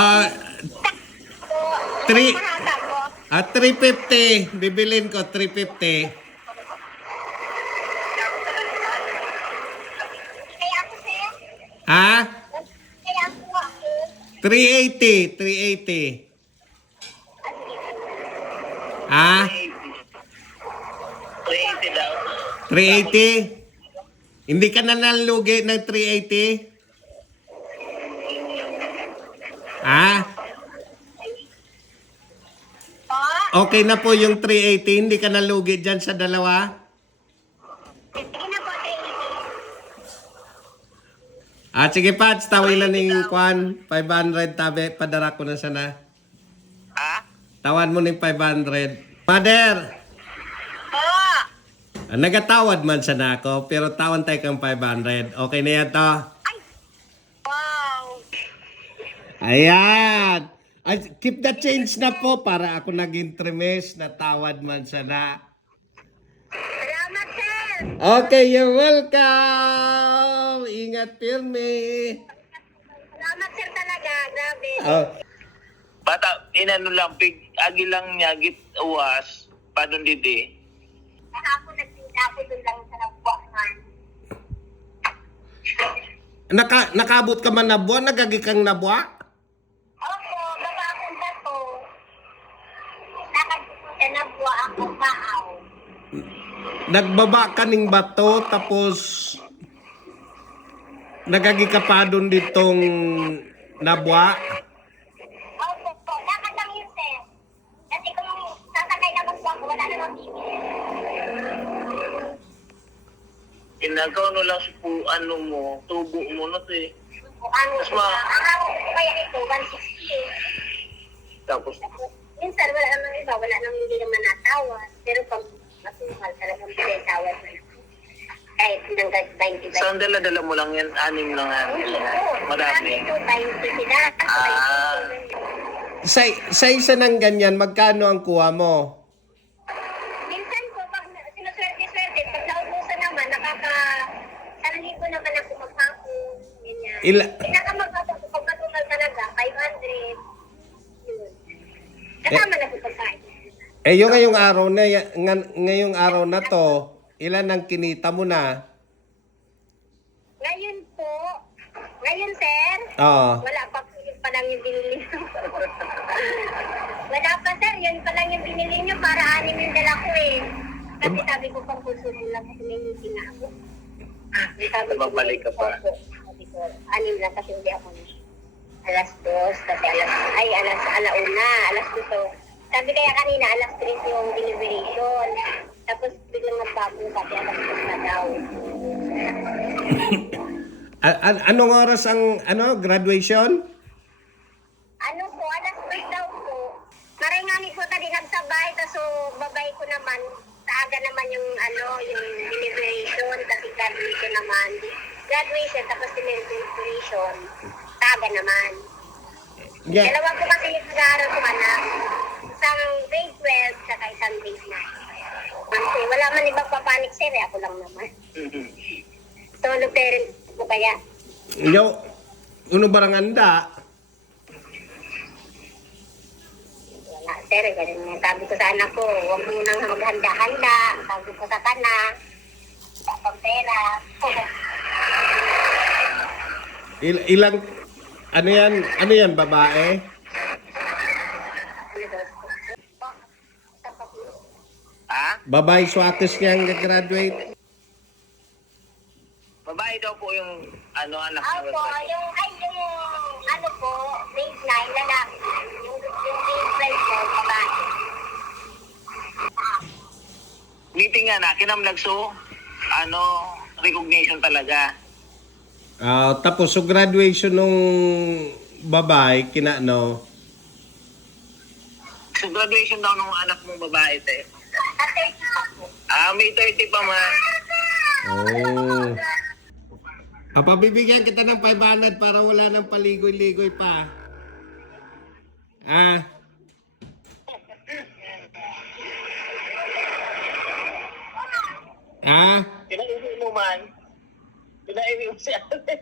Ah, So, 3 mahaba po. 350. Bibilin ko 350. Kaya ako, sir. Ha? Kaya ako. 380, 380. Ha? 380 daw. 380? Hindi ka na nalugi ng 380? Ha? Po. Okay na po yung 380, hindi ka nalugi dyan sa dalawa? Sige na po, thank you. Sige Pats, tawilan ng kwan, 500 tabi, padara ko na sana. Ha? Tawan mo ng 500. Mother, Po. nagatawad man sana ako, pero tawan tayo kang 500. Okay na yan to? Wow. Ayan. Keep the change na po para ako naging trimes na tawad man sana. Salamat, sir. Okay, you're welcome. Ingat pirmi. Salamat, sir, talaga. Grabe. Oh, Bata, inano lang, agi lang niya, git uwas, padon didi. Kahapon nagtinda ako doon lang sa nagbuwan. nakabot ka man na buwan? Nagagi kang nabuwa? Opo, baba akong bato. Lakad ko siya nagbuwa akong maaw. Nagbaba ka ning bato tapos nagagi ka pa doon ditong nabuwa? Opo, po. Lakad lang yun, sir. Kasi kung sasakay na magbuwa ko, wala namang bibili. Inagaw no lang sa ano mo, tubo mo na to eh. Ano, Mas ma- ang hawak ko kaya ito, 160. Tapos, Minsan, wala namang iba, wala namang hindi naman natawad. Pero pag masuhal, talagang pinatawad na. Kahit hanggang 20 saan dala-dala mo lang yan? Anim lang yan. Hindi po. Madami. Ito, 20 sila. Ah. Sa isa ng ganyan, magkano ang kuha mo? Minsan po, pag sinuswerte-swerte, pag naubusan naman, nakaka-1,000 naman ako maghapon. Ganyan. Pinakamagpapag ko, pag matumal talaga, 500. Yun. Kasama na po pagkain. Yung ngayong araw na to, ilan ang kinita mo na? Ngayon po, ngayon sir, Oo. wala pa po yun pa lang yung binili nyo. Wala pa sir, yun pa lang yung binili nyo para 6 yung dala ko eh. Kasi sabi ko pang konsumo lang kasi may meeting na ako. Sabi ko, Babalik ka pa. Opo. Sabi ko, 6 lang kasi hindi ako alas 2, kasi alas 2. Sabi kaya kanina, alas 3 yung deliberation. Tapos biglang nagbago, sabi alas 2 na daw. Anong oras ang graduation? Ano po, alas 2 daw po. Maringani po tadi nagsabay, so babay ko naman. Taaga naman yung yung deliberation, kasi graduation naman. Graduation, tapos deliberation. Taaga naman. Yeah. Dalawa po kasi yung pag-aaral ko anak. Isang grade 12, saka isang grade 9. Kasi wala man ibang papanik sir, ako lang naman. Solo parent po kaya. Uno barang anda? Wala sir, ganun nga. Sabi ko sa anak ko, huwag mo nang maghanda-handa. Sabi ko sa kana, sa pagpera. Ilang, ano yan, babae? ha? Babae swates niyang graduate? Babae daw po yung anak Opo, yung po, grade 9, lalaki. Yung grade 12 po, babae. Meeting nga na, kinamlagso, recognition talaga. Tapos, so graduation nung babae, So graduation daw nung anak mong babae, te. At 30 pa po. May 30 pa man. Oh. Pabibigyan kita ng 500 para wala nang paligoy-ligoy pa. Kinainin mo man. Kinainin mo si ate.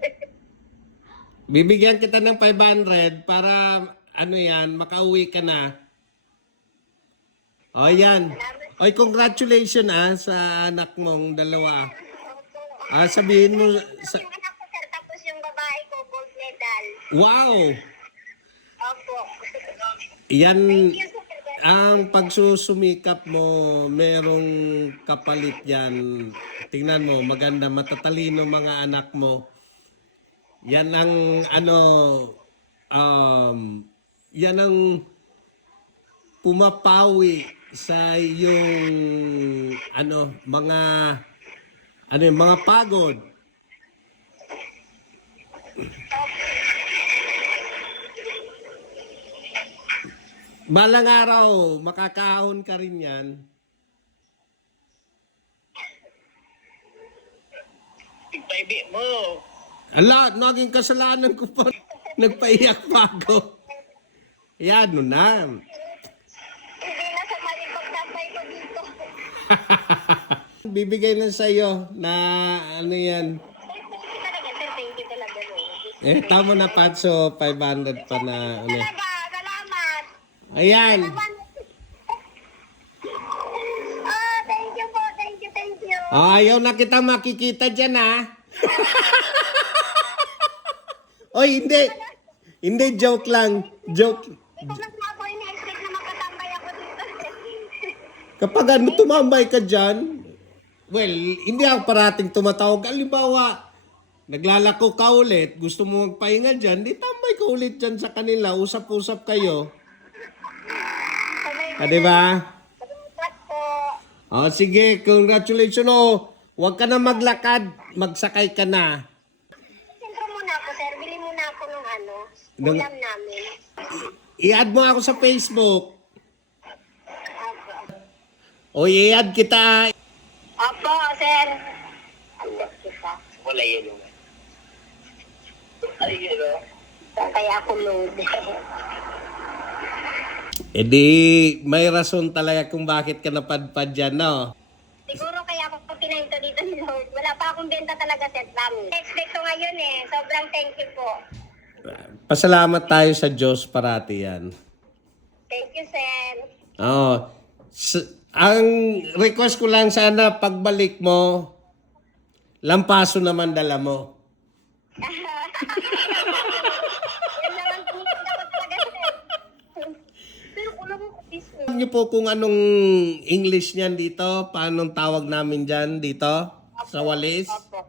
Bibigyan kita ng 500 para ano yan, makauwi ka na. O yan. Oy, congratulations sa anak mong dalawa. Sabihin mo sa... Yung anak ko, sir, tapos yung babae ko, gold medal. Wow! Opo. Yan, Thank you, sir. ang pagsusumikap mo, merong kapalit yan. Tingnan mo, maganda, matatalino mga anak mo. Yan ang yan ang pumapawi sa yung mga pagod. Balang araw, makakaahon ka rin yan. Ipaibi mo. Ala, naging kasalanan ko pa. Nagpaiyak pa ako. Yan, no na. Hindi na sa mali pagtapay ko dito. Bibigay na sa'yo na ano yan. Thank you talaga, sir. Thank you talaga. Tama na, Patso. 500 pa na. Talaga, salamat. Ayan. Oh, thank you po. Thank you, thank you. Ayaw na kita makikita dyan, ha? Oy, hindi. Hindi, joke lang. Joke. Ito na nga ako in-expect na makatambay ako dito. Kapag tumambay ka dyan, well, hindi ako parating tumatawag. Halimbawa, naglalako ka ulit, gusto mo magpahinga dyan, di tambay ka ulit dyan sa kanila, usap-usap kayo. Diba? Salamat po. Sige, congratulations. Huwag ka na maglakad, magsakay ka na. Sentro muna ako, sir. Bili muna ako ng Nung- ulam namin. I-add mo ako sa Facebook. Opo. O i-add kita. Opo, sir. Alam kita. Wala yan yung... Ay, yun. Kaya ako load. Di, may rason talaga kung bakit ka napadpad dyan, no? Siguro kaya ako pinahinto dito ni Lord. Wala pa akong benta talaga, sir. Expect ko ngayon eh. Sobrang thank you po. Pasalamat tayo sa Diyos parati yan. Thank you, sir. Ang request ko lang sana pagbalik mo, lampaso naman dala mo. Yan naman pumunta ko talaga, sir. Pero kulang ko this Alam niyo po kung anong English niyan dito? Paanong tawag namin dyan dito? Sa Walis? Opo.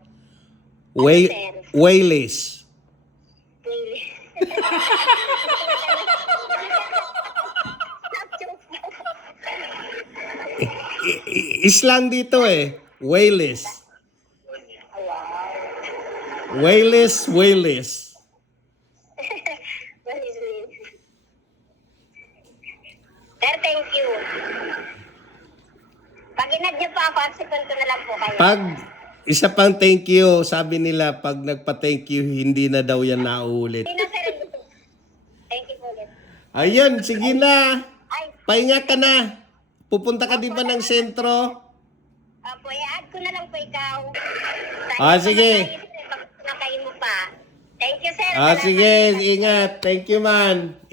Wales. Really? Islang dito eh. Wales. Wales. What is it? Sir, thank you. Pag inad niyo pa ako, acceptan ko na lang po kayo. Pag isa pang thank you, sabi nila pag nagpa-thank you, hindi na daw yan nauulit. Hindi na, sir. Thank you po ulit. Ayun, sige na. Ay, Pahinga ka na. Pupunta ka di ba ng sentro? po, i-add ko na lang po ikaw. Sige. Pag nakain mo pa. Thank you, sir. Sige, ingat. Thank you, man.